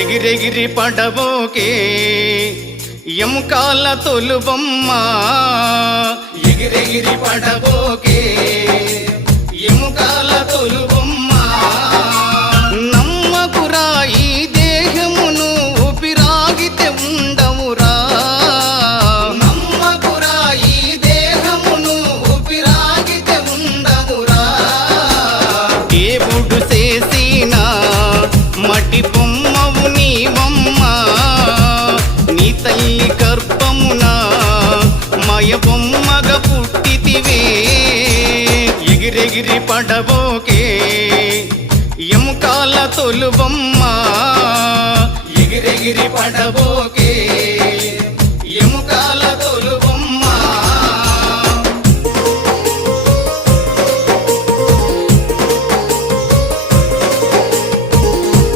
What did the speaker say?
ఎగిరెగిరి పడబోకే. ఎంకాల తొలుబొమ్మ ఎగిరెగిరి పడబోకే. ఎంకాల తొలుబొమ్మ నమ్మకురా ఈ దేహమును ఊపిరాగితే ఉండవురా. నమ్మకురా ఈ దేహమును ఊపిరాగితే ఉండవురా. దేవుడు చేసిన తల్లి గర్భమున మయ బొమ్మగ పుట్టితివే. ఎగిరెగిరి పడబోకే ఎముకాల తొలు బొమ్మ ఎగిరెగిరి పడబోకే